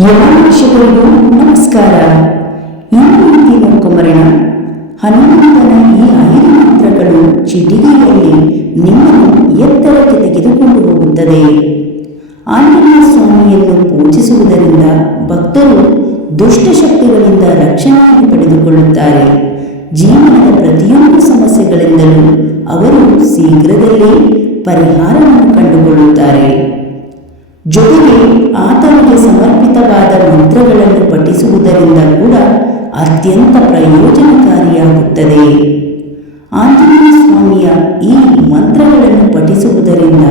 ಎಲ್ಲ ವೀಕ್ಷಕರಿಗೂ ನಮಸ್ಕಾರ. ರೀತಿ ಕುಮರಣ ಹನುಮಂತನ ಈ ಐದು ಮಂತ್ರಗಳು ಚಿಟಿಗೆಯಲ್ಲಿ ನಿಮ್ಮನ್ನು ಎತ್ತರಕ್ಕೆ ತೆಗೆದುಕೊಂಡು ಹೋಗುತ್ತದೆ. ಆಂಜನೇಯ ಸ್ವಾಮಿಯನ್ನು ಪೂಜಿಸುವುದರಿಂದ ಭಕ್ತರು ದುಷ್ಟಶಕ್ತಿಗಳಿಂದ ರಕ್ಷಣೆಯನ್ನು ಪಡೆದುಕೊಳ್ಳುತ್ತಾರೆ. ಜೀವನದ ಪ್ರತಿಯೊಂದು ಸಮಸ್ಯೆಗಳಿಂದಲೂ ಅವರು ಶೀಘ್ರದಲ್ಲೇ ಪರಿಹಾರವನ್ನು ಕಂಡುಕೊಳ್ಳುತ್ತಾರೆ. ಜೊತೆಗೆ ಆತನಿಗೆ ಸಮರ್ಪಿತವಾದ ಮಂತ್ರಗಳನ್ನು ಪಠಿಸುವುದರಿಂದ ಕೂಡ ಅತ್ಯಂತ ಪ್ರಯೋಜನಕಾರಿಯಾಗುತ್ತದೆ. ಆಂಜನೇಯ ಸ್ವಾಮಿಯ ಈ ಮಂತ್ರಗಳನ್ನು ಪಠಿಸುವುದರಿಂದ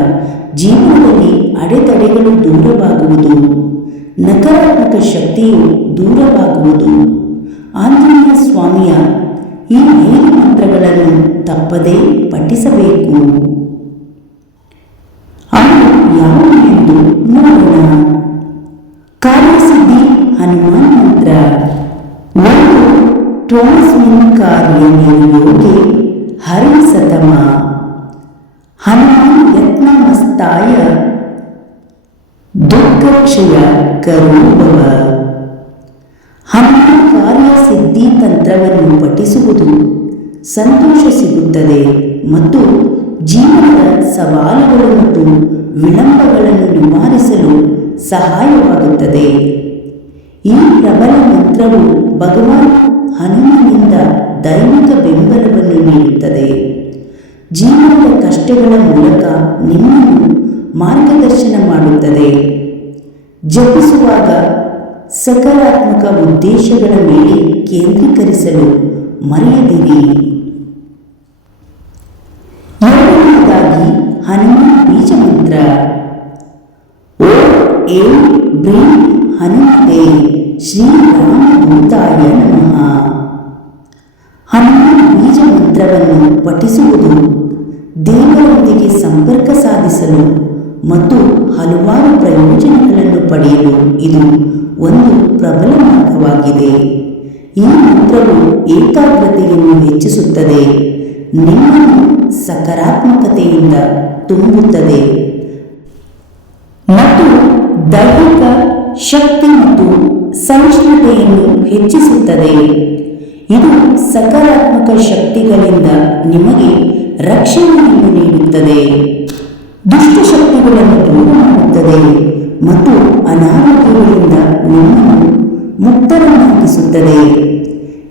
ಜೀವನದಲ್ಲಿ ಅಡೆತಡೆಗಳು ದೂರವಾಗುವುದು, ನಕಾರಾತ್ಮಕ ಶಕ್ತಿಯು ದೂರವಾಗುವುದು. ಆಂಜನೇಯ ಸ್ವಾಮಿಯ ಈ ಐದು ಮಂತ್ರಗಳನ್ನು ತಪ್ಪದೇ ಪಠಿಸಬೇಕು. ಯಾವುವು ಎಂದು ನೋಡೋಣ. ಕಾರ್ಯಸಿದ್ಧಿ ಹನುಮಾನ್ ಮಂತ್ರ. ಒಂದು ತ್ವಮಸ್ಮಿನ್ ಕಾರ್ಯ ಯೋಗೆ ಹರಿ ಸತಮ ಹನುಮಾನ್ ಯತ್ನಮಸ್ತಾಯ. ದುಃಖಕ್ಷಯ ಕರೋಭವ ಹನುಮಾನ್ ಕಾರ್ಯಸಿದ್ಧಿ ತಂತ್ರವನ್ನು ಪಠಿಸುವುದು ಸಂತೋಷ ಸಿಗುತ್ತದೆ ಮತ್ತು ಜೀವನದ ಸವಾಲುಗಳು ಮತ್ತು ವಿಳಂಬಗಳನ್ನು ನಿವಾರಿಸಲು ಸಹಾಯವಾಗುತ್ತದೆ. ಈ ಪ್ರಬಲ ಮಂತ್ರವು ಭಗವಾನ್ ಹನುಮನಿಂದ ದೈವಿಕ ಬೆಂಬಲವನ್ನು ನೀಡುತ್ತದೆ. ಜೀವನದ ಕಷ್ಟಗಳ ಮೂಲಕ ನಿಮ್ಮನ್ನು ಮಾರ್ಗದರ್ಶನ ಮಾಡುತ್ತದೆ. ಜಪಿಸುವಾಗ ಸಕಾರಾತ್ಮಕ ಉದ್ದೇಶಗಳ ಮೇಲೆ ಕೇಂದ್ರೀಕರಿಸಲು ಮರೆಯದಿರಿ. ಬೀಜ ಮಂತ್ರ ಓ ಏ ಬ್ರೀ ಹನುಮತೆ ಶ್ರೀರಾಮದೂತಾಯ ನಮಃ. ಹನುಮಾನ್ ಬೀಜ ಮಂತ್ರವನ್ನು ಪಠಿಸುವುದು ದೇವರೊಂದಿಗೆ ಸಂಪರ್ಕ ಸಾಧಿಸಲು ಮತ್ತು ಹಲವಾರು ಪ್ರಯೋಜನಗಳನ್ನು ಪಡೆಯಲು ಇದು ಒಂದು ಪ್ರಬಲ ಮಾರ್ಗವಾಗಿದೆ. ಈ ಮಂತ್ರವು ಏಕಾಗ್ರತೆಯನ್ನು ಹೆಚ್ಚಿಸುತ್ತದೆ. ನಿಮ್ಮನ್ನು ಸಕಾರಾತ್ಮಕತೆಯಿಂದ ತುಂಬುತ್ತದೆ. ಮತ್ತು ದೈಹಿಕ ಶಕ್ತಿ ಮತ್ತು ಸಹಿಷ್ಣುತೆಯನ್ನು ಹೆಚ್ಚಿಸುತ್ತದೆ. ಇದು ಸಕಾರಾತ್ಮಕ ಶಕ್ತಿಗಳಿಂದ ನಿಮಗೆ ರಕ್ಷಣೆಯನ್ನು ನೀಡುತ್ತದೆ. ದುಷ್ಟಶಕ್ತಿಗಳನ್ನು ದೂರ ಮಾಡುತ್ತದೆ ಮತ್ತು ಅನಾರೋಗ್ಯಗಳಿಂದ ನಿಮ್ಮನ್ನು ಮುಕ್ತರನ್ನಾಗಿಸುತ್ತದೆ.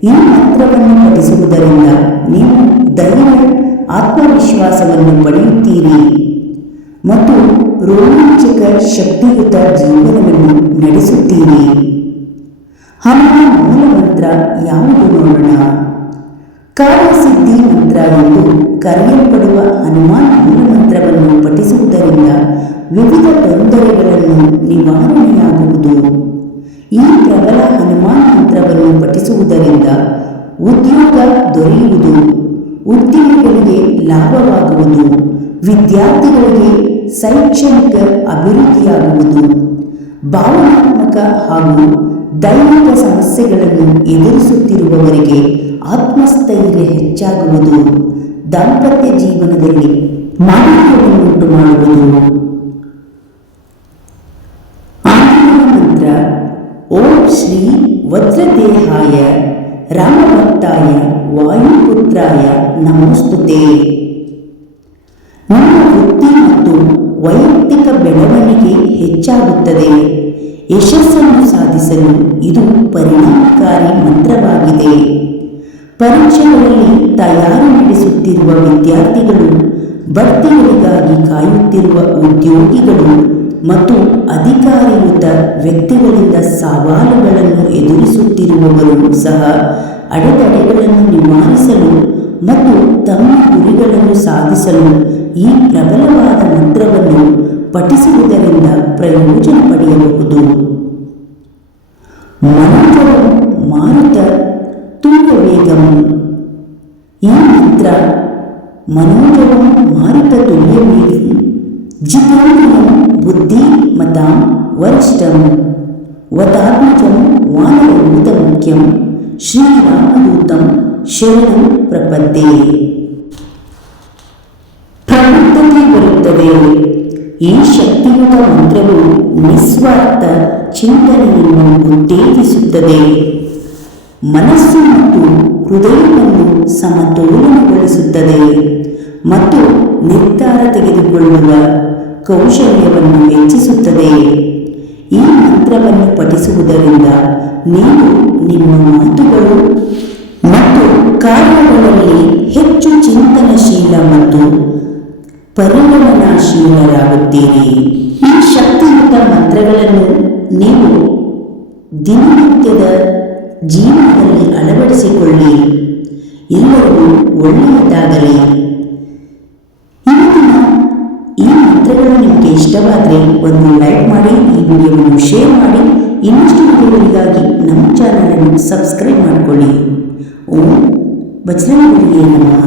ಈ ಮಂತ್ರವನ್ನು ಪಠಿಸುವುದರಿಂದ ನೀವು ಧೈರ್ಯ ಆತ್ಮವಿಶ್ವಾಸವನ್ನು ಪಡೆಯುತ್ತೀರಿ. ಮತ್ತು ರೋಮಾಂಚಕ ಶಕ್ತಿಯುತ ಜೀವನವನ್ನು ನಡೆಸುತ್ತೀರಿ. ಹನುಮಾನ್ ಮೂಲ ಮಂತ್ರ ಯಾವುದು ನೋಡೋಣ? ಕಾರ್ಯಸಿದ್ಧಿ ಮಂತ್ರ ಎಂದು ಕರೆಯಲ್ಪಡುವ ಹನುಮಾನ್ ಮೂಲ ಮಂತ್ರವನ್ನು ಪಠಿಸುವುದರಿಂದ ವಿವಿಧ ತೊಂದರೆಗಳನ್ನು ನಿವಾರಣೆಯಾಗುವುದು. ಈ ಪ್ರಬಲ ಹನುಮಾನ್ ಮಂತ್ರವನ್ನು ಪಠಿಸುವುದರಿಂದ ಉದ್ಯೋಗ ದೊರೆಯುವುದು, ಉದ್ಯಮಿಗಳಿಗೆ ಲಾಭವಾಗುವುದು, ವಿದ್ಯಾರ್ಥಿಗಳಿಗೆ ಶೈಕ್ಷಣಿಕ ಅಭಿವೃದ್ಧಿಯಾಗುವುದು. ಭಾವನಾತ್ಮಕ ಹಾಗೂ ದೈಹಿಕ ಸಮಸ್ಯೆಗಳನ್ನು ಎದುರಿಸುತ್ತಿರುವವರಿಗೆ ಆತ್ಮಸ್ಥೈರ್ಯ ಹೆಚ್ಚಾಗುವುದು. ದಾಂಪತ್ಯ ಜೀವನದಲ್ಲಿ ಮಾನವನ್ನುಂಟು ಮಾಡುವುದು ಆಂಜನೇಯ ಮಂತ್ರ ಓಂ ಶ್ರೀ ವಜ್ರದೇಹಾಯ ರಾಮಭಕ್ತಾಯ ವಾಯುಪುತ್ರಾಯ ನಮೋಸ್ತುತೆ. ನಮ್ಮ ವೃತ್ತಿ ಮತ್ತು ವೈಯಕ್ತಿಕ ಬೆಳವಣಿಗೆ ಹೆಚ್ಚಾಗುತ್ತದೆ. ಯಶಸ್ಸನ್ನು ಸಾಧಿಸಲು ಇದು ಪರಿಣಾಮಕಾರಿ ಮಂತ್ರವಾಗಿದೆ. ಪರೀಕ್ಷೆಗಳಲ್ಲಿ ತಯಾರಿ ನಡೆಸುತ್ತಿರುವ ವಿದ್ಯಾರ್ಥಿಗಳು ಬಡ್ತಿಗಳಿಗಾಗಿ ಕಾಯುತ್ತಿರುವ ಉದ್ಯೋಗಿಗಳು ಮತ್ತು ಅಧಿಕಾರಿಯುತ ವ್ಯಕ್ತಿಗಳಿಂದ ಸವಾಲುಗಳನ್ನು ಎದುರಿಸುತ್ತಿರುವವರು ಸಹ ಅಡೆತಡೆಗಳನ್ನು ನಿವಾರಿಸಲು ಮತ್ತು ತಮ್ಮ ಗುರಿಗಳನ್ನು ಸಾಧಿಸಲು ಈ ಪ್ರಬಲವಾದ ಮಂತ್ರವನ್ನು ಪಠಿಸುವುದರಿಂದ ಪ್ರಯೋಜನ ಪಡೆಯಬಹುದು. ಮಂತ್ರವು ಮಾರುತ ತುಂಬ ವೇಗವು ಈ ಮಂತ್ರ ಮನೋಜವಂ ಮಾರುತ ತುಲ್ಯ ವೇಗಂ ಜಿತೇಂದ್ರಿಯಂ ಮತಾಂ, ವರಿಷ್ಠಂ ವತಾತ್ಮಜಂ ವಾನರೂತ ಮುಖ್ಯಂ, ಶ್ರೀರಾಮದೂತಂ, ಶರಣಂ, ಪ್ರಪದ್ಯೆ. ಪ್ರಬುದ್ಧತೆ ಬರುತ್ತದೆ. ಈ ಶಕ್ತಿಯುತ ಮಂತ್ರವು ನಿಸ್ವಾರ್ಥ ಚಿಂತನೆಯನ್ನು ಉತ್ತೇಜಿಸುತ್ತದೆ. ಮನಸ್ಸು ಮತ್ತು ಹೃದಯವನ್ನು ಸಮತೋಲನಗೊಳಿಸುತ್ತದೆ ಮತ್ತು ನಿರ್ಧಾರ ತೆಗೆದುಕೊಳ್ಳುವ ಕೌಶಲ್ಯವನ್ನು ಹೆಚ್ಚಿಸುತ್ತದೆ. ಈ ಮಂತ್ರವನ್ನು ಪಠಿಸುವುದರಿಂದ ನೀವು ನಿಮ್ಮ ಮಾತುಗಳು ಮತ್ತು ಕಾರ್ಯಗಳಲ್ಲಿ ಹೆಚ್ಚು ಚಿಂತನಶೀಲ ಮತ್ತು ಪರಿಗಣನಾಶೀಲರಾಗುತ್ತೀರಿ ಈ ಶಕ್ತಿಯುತ ಮಂತ್ರಗಳನ್ನು ನೀವು ದಿನನಿತ್ಯದ ಜೀವನದಲ್ಲಿ ಅಳವಡಿಸಿಕೊಳ್ಳಿ. ಎಲ್ಲರಿಗೂ ಒಳ್ಳೆಯದಾಗಲಿ. ಇಷ್ಟವಾದರೆ ಒಂದು ಲೈಕ್ ಮಾಡಿ, ಈ ವಿಡಿಯೋವನ್ನು ಶೇರ್ ಮಾಡಿ. ಇನ್ನಷ್ಟು ವಿಡಿಯೋಗಳಿಗಾಗಿ ನಮ್ಮ ಚಾನಲನ್ನು ಸಬ್ಸ್ಕ್ರೈಬ್ ಮಾಡಿಕೊಳ್ಳಿ. ಓಂ ಬಜರಂಗಬಲಿಯೇ ನಮಃ.